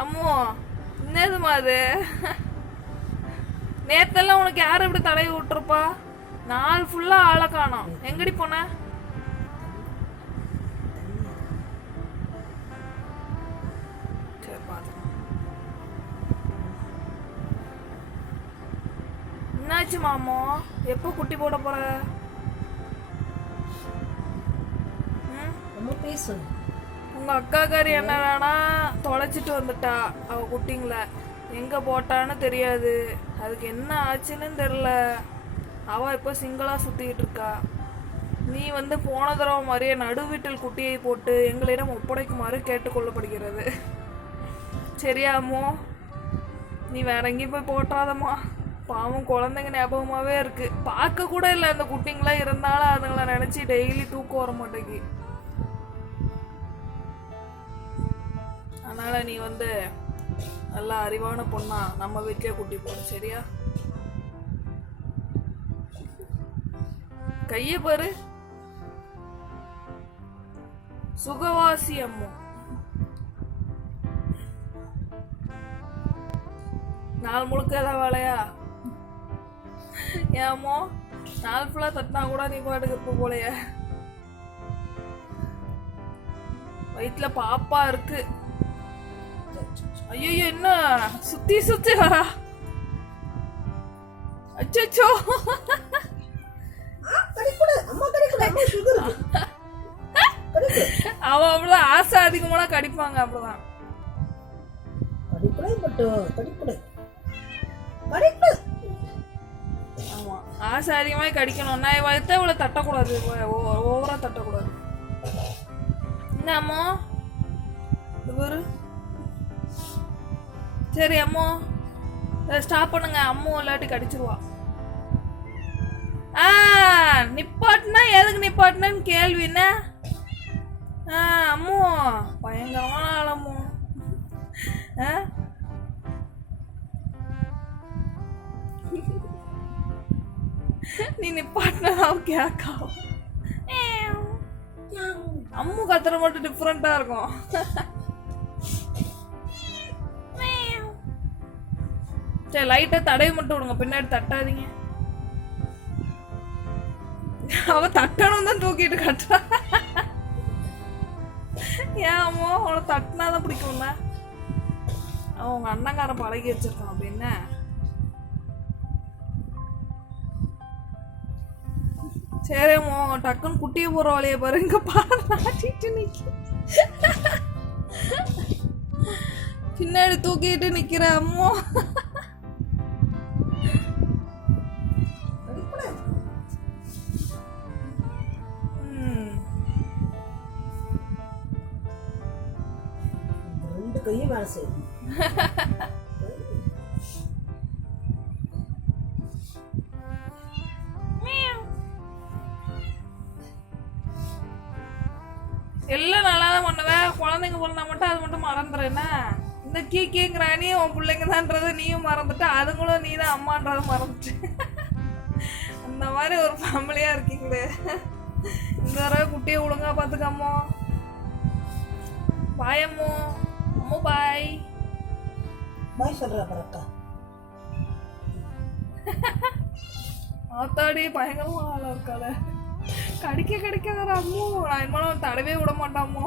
அம்மோ என்னதுமா அது? நேத்தெல்லாம் உனக்கு யார் இப்படி தடவி விட்டுருப்பா? நாள் ஃபுல்லா ஆளை காணோம். எங்கடி போன? என்னாச்சு மாமோ எப்போ குட்டி போட போற? பேசு. உங்க அக்காக்காரி என்னடானா தொலைச்சிட்டு வந்துட்டா அவ குட்டிங்கள. எங்க போட்டான்னு தெரியாது. அதுக்கு என்ன ஆச்சுன்னு தெரியல அவ இப்போ சிங்கிளா சுற்றிக்கிட்டு இருக்கா. நீ வந்து போன தடவை மாதிரியே நடுவீட்டில் குட்டியை போட்டு எங்களிடம் ஒப்படைக்குமாறு கேட்டுக்கொள்ளப்படுகிறது. சரியாமோ நீ வேற எங்கேயும் போய் போட்டாதம்மா. பாவம் குழந்தைங்க ஞாபகமாகவே இருக்கு. பார்க்க கூட இல்லை அந்த குட்டிங்களாம் இருந்தாலும் அதுங்களை நினச்சி டெய்லி தூக்கம் வர மாட்டேங்கி அதனால நீ வந்து நல்லா அறிவான பொண்ணா. நம்ம வீட்லயே கூட்டி போகணும் சரியா? கைய பாரு. சுகவாசி அம்மு. நாள் முழுக்க ஏதாவது வேலையா? ஏமோ நாள் ஃபுல்லா தட்டினா கூட நீ பாட்டுக்கு இருப்ப போலையே. வயிற்றுல பாப்பா இருக்கு. ஐயோ என்ன? சுத்தி சுத்தி வரா. அச்சோ அவ அப்படிதான் ஆசை அதிகமான கடிப்பாங்க ஆமா ஆசை அதிகமாக கடிக்கணும். நான் வயிற்ற இவ்வளோ தட்டக்கூடாது. ஓவரா தட்டக்கூடாது. என்ன அம்மோ? இது சரி அம்மோ. ஸ்டாப் பண்ணுங்க. அம்மு இல்லாட்டி கடிச்சிருவா. ஆ நிப்பாட்டினா எதுக்கு நிப்பாட்டினு கேள்வி என்ன? ஆ அம்மு பயங்கரமான ஆள் அம்மு. ஆ? நீ நிப்பாட்டினா கேட்காவும் அம்மு. கத்துற மட்டும் டிஃப்ரெண்டா இருக்கும். சரி லைட்டா தடவி மட்டும் விடுங்க. பின்னாடி தட்டாதீங்க. அவ தட்டணும் தான் தூக்கிட்டு கட்டுறா. ஏன் அம்மா அவளை தட்டினாதான் பிடிக்கும்ல? அவன் உங்க அண்ணங்காரன் பழகி வச்சிருக்கான் அப்படின்னு சரி அம்மோ டக்குன்னு குட்டியை போற வழிய பாரு. இங்க பாரு நிக்க. பின்னாடி தூக்கிட்டு நிக்கிற அம்மா. போய் வேலை செய்யும் எல்லாம் நல்லா தான் பண்ணுவேன் குழந்தைங்க பிறந்தா மட்டும் அது மட்டும் மறந்துடுறேன்னா இந்த கீ கீங்கிற நீ உன் பிள்ளைங்க தான்றதை நீயும் மறந்துட்ட அதுங்களும் நீ தான் அம்மான்றதை மறந்துட்டு. அந்த மாதிரி ஒரு ஃபேமிலியாக இருக்கீங்களே. இந்த தடவை குட்டியை ஒழுங்கா பார்த்துக்காமோ பயமோ அம்மோ பாய் பாய் சொல்றா பரக்கா ஆத்தாடி பயங்கரமா ஆளா இருக்காள. கடிக்க கடிக்க வேற அம்மோ. நான் இனிமேல் தடவே விட மாட்டாமோ